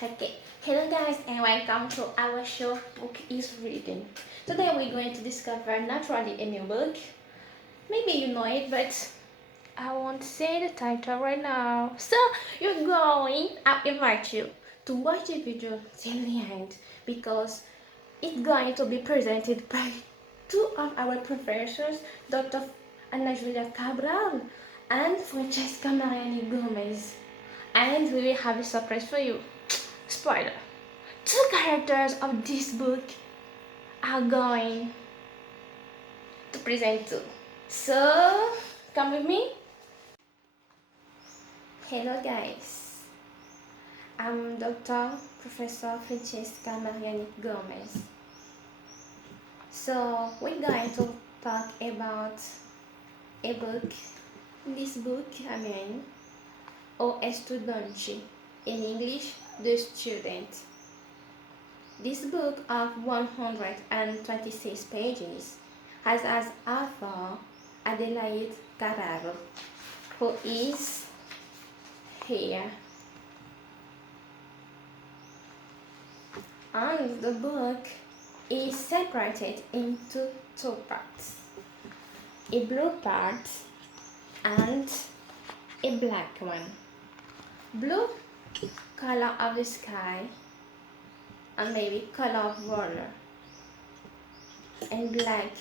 Okay, hello guys and welcome to our show Book is Reading. Today we're going to discover naturally a new book. Maybe you know it, but I won't say the title right now. So I invite you to watch the video till the end because it's going to be presented by two of our professors, Dr. Ana Julia Cabral and Francesca Mariani Gomez. And we will have a surprise for you. Spoiler. Two characters of this book are going to present too. So, come with me. Hello guys. I'm Dr. Professor Francesca Mariani Gomez. So, we're going to talk about a book. This book, O Estudante. In English, The Student. This book of 126 pages has as author Adelaide Carraro, who is here. And the book is separated into two parts, a blue part and a black one. Blue, color of the sky, and maybe color of water, and black,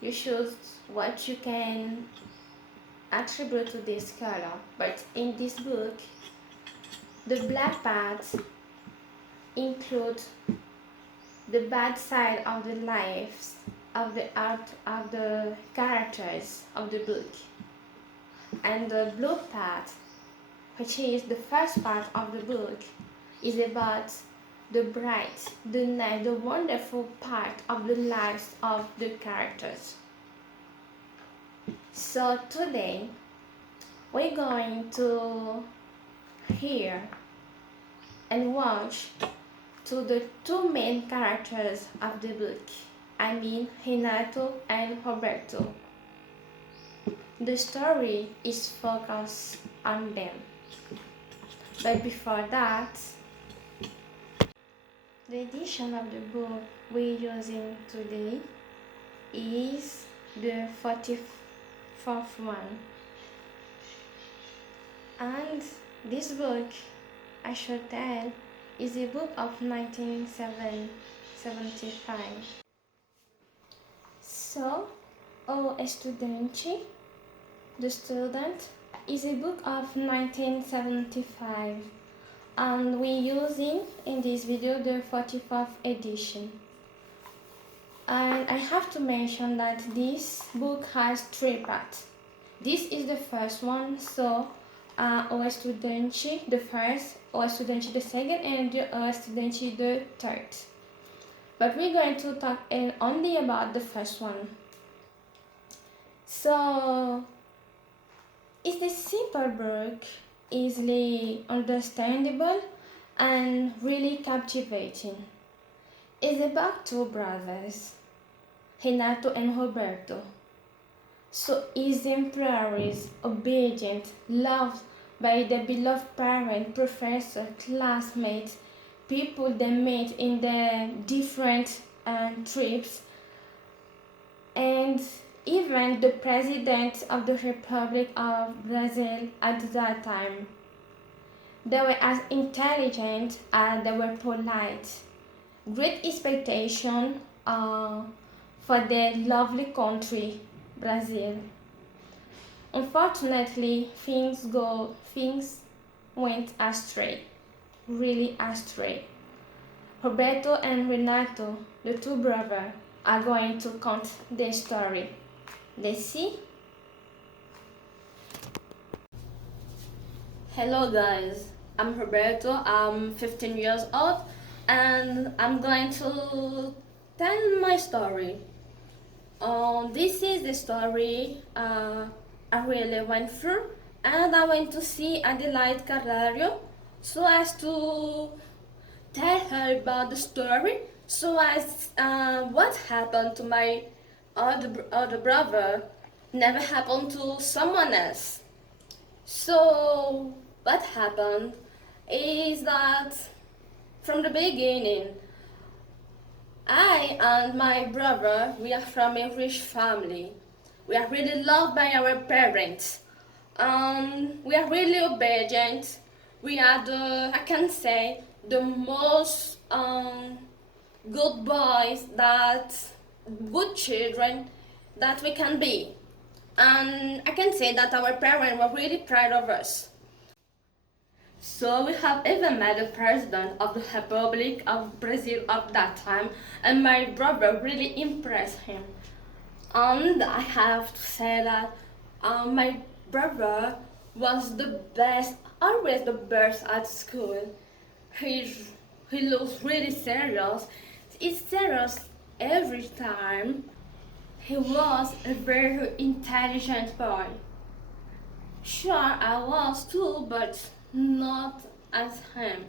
you choose what you can attribute to this color. But in this book, the black parts include the bad side of the lives of the art of the characters of the book, and the blue part, which is the first part of the book, is about the bright, the nice, the wonderful part of the lives of the characters. So today we're going to hear and watch to the two main characters of the book, Renato and Roberto. The story is focused on them. But before that, the edition of the book we're using today is the 44th one. And this book, I should tell, is a book of 1975. So, O Estudante, The Student, is a book of 1975. And we're using in this video the 44th edition. And I have to mention that this book has three parts. This is the first one, so O Estudante the first, O Estudante the second, and O Estudante the third. But we're going to talk only about the first one. So it's a simple book, easily understandable and really captivating. It's about two brothers, Renato and Roberto. So exemplaries, obedient, loved by their beloved parent, professor, classmates, people they met in their different trips, and even the president of the Republic of Brazil at that time. They were as intelligent as they were polite. Great expectation for their lovely country, Brazil. Unfortunately, things went astray, really astray. Roberto and Renato, the two brothers, are going to count their story. Let's see. Hello guys, I'm Roberto, I'm 15 years old, and I'm going to tell my story. This is the story I really went through, and I went to see Adelaide Carraro so as to tell her about the story, so as what happened to my other brother never happened to someone else. So what happened is that from the beginning, I and my brother, we are from a rich family. We are really loved by our parents. We are really obedient. We are I can say, the most good boys good children that we can be. And I can say that our parents were really proud of us. So we have even met the president of the Republic of Brazil at that time, and my brother really impressed him. And I have to say that my brother was the best, always the best at school. He, he looks really serious. He's serious every time. He was a very intelligent boy. Sure, I was too, but not as him.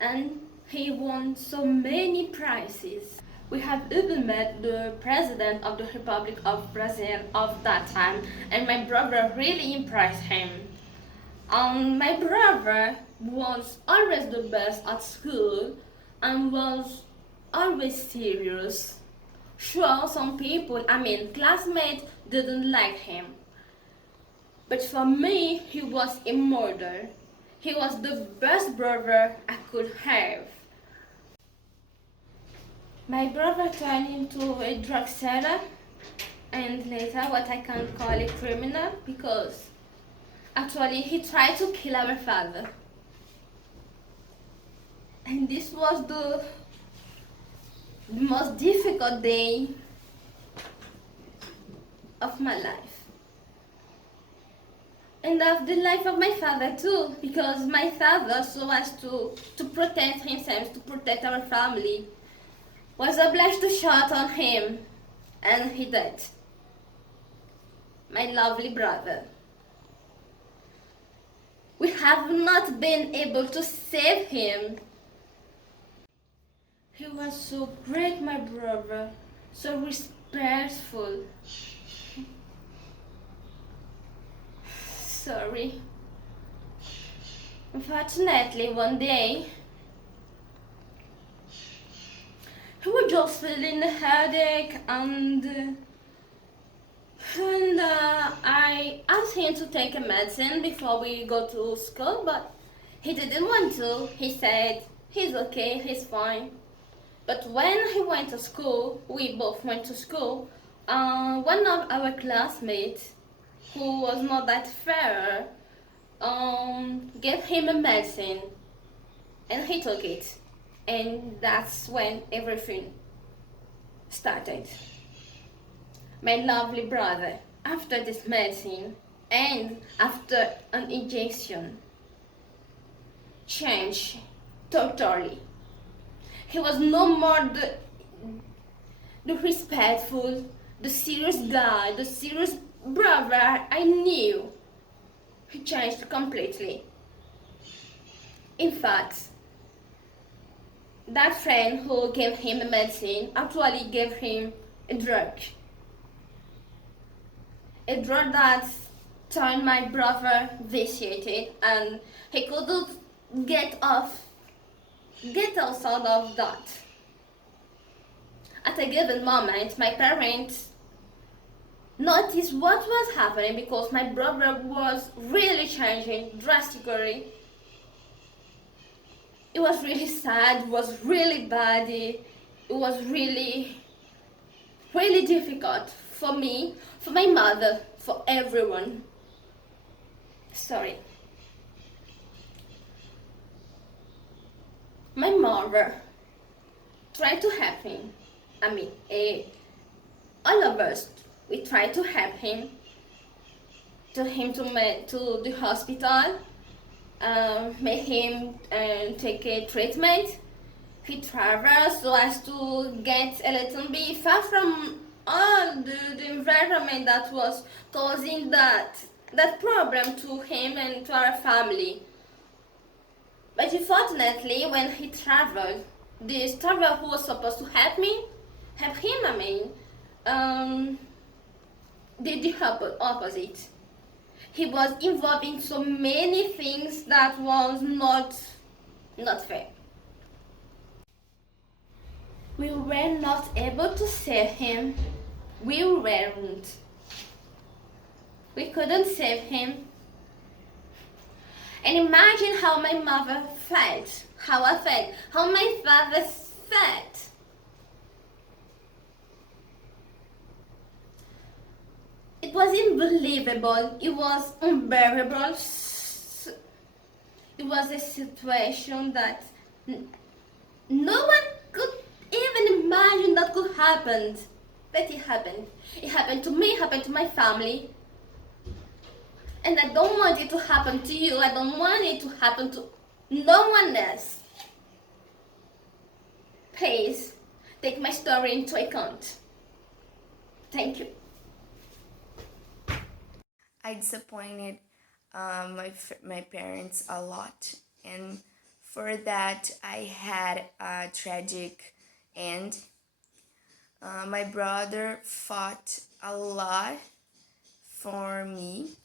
And he won so many prizes. We have even met the president of the Republic of Brazil of that time, and my brother really impressed him. My brother was always the best at school and was always serious. Sure, some people, classmates didn't like him. But for me, he was a model. He was the best brother I could have. My brother turned into a drug seller and later what I can call a criminal because actually he tried to kill our father. And this was the most difficult day of my life. And of the life of my father too, because my father, so as to protect himself, to protect our family, was obliged to shoot on him, and he died. My lovely brother. We have not been able to save him. He was so great, my brother, so respectful. Sorry. Unfortunately, one day, he was just feeling a headache and I asked him to take a medicine before we go to school, but he didn't want to. He said, he's okay, he's fine. But when he went to school, we both went to school, one of our classmates, who was not that fair, gave him a medicine, and he took it. And that's when everything started. My lovely brother, after this medicine and after an injection, changed totally. He was no more the respectful, the serious guy, the serious brother I knew. He changed completely. In fact, that friend who gave him a medicine actually gave him a drug. A drug that turned my brother vitiated and he couldn't get outside of that. At a given moment, my parents noticed what was happening because my brother was really changing drastically. It was really sad, it was really bad, it was really, really difficult for me, for my mother, for everyone. Sorry. My mother tried to help him. All of us, we tried to help him, to the hospital, make him take a treatment. He traveled so as to get a little bit far from all the environment that was causing that problem to him and to our family. But unfortunately, when he traveled, this traveler who was supposed to help him, did the opposite. he was involved in so many things that was not fair. We were not able to save him. We weren't. We couldn't save him. And imagine how my mother felt, how I felt, how my father felt. It was unbelievable. It was unbearable. It was a situation that no one could even imagine that could happen. But it happened. It happened to me, it happened to my family. And I don't want it to happen to you. I don't want it to happen to no one else. Please take my story into account. Thank you. I disappointed my parents a lot, and for that I had a tragic end. My brother fought a lot for me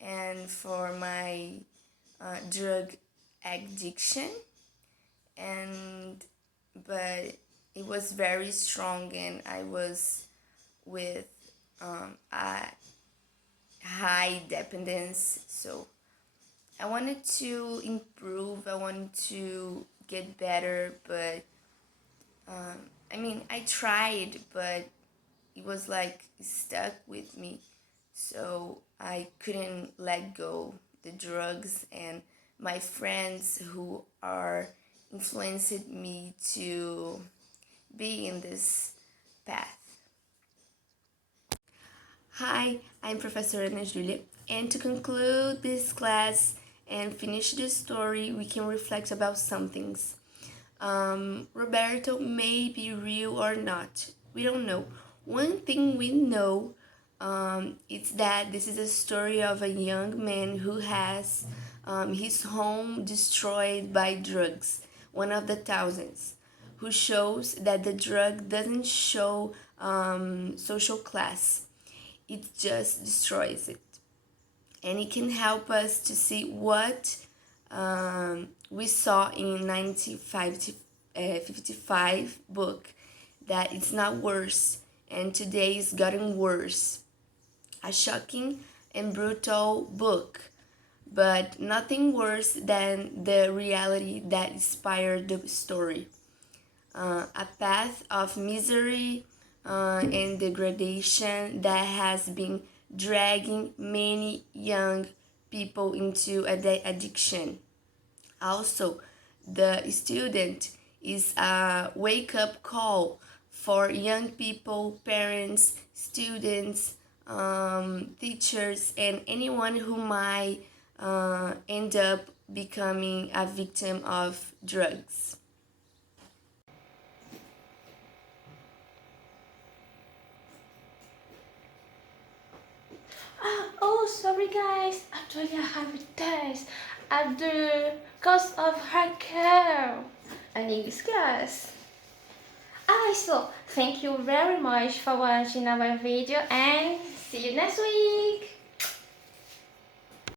and for my drug addiction, and but it was very strong, and I was with a high dependence. So I wanted to improve, I wanted to get better, but I mean, I tried, but it was like stuck with me. So I couldn't let go the drugs, and my friends who are influenced me to be in this path. Hi, I'm Professor Ana Julia, and to conclude this class and finish this story, we can reflect about some things. Roberto may be real or not. We don't know. One thing we know is that this is a story of a young man who has his home destroyed by drugs, one of the thousands, who shows that the drug doesn't show social class, it just destroys it. And it can help us to see what we saw in 1955 book, that it's not worse, and today it's gotten worse. A shocking and brutal book, but nothing worse than the reality that inspired the story. A path of misery and degradation that has been dragging many young people into addiction. Also, the student is a wake-up call for young people, parents, students, teachers, and anyone who might end up becoming a victim of drugs. Oh, sorry guys. Actually, I have a test at the cost of her care. An English class. So thank you very much for watching our video and see you next week.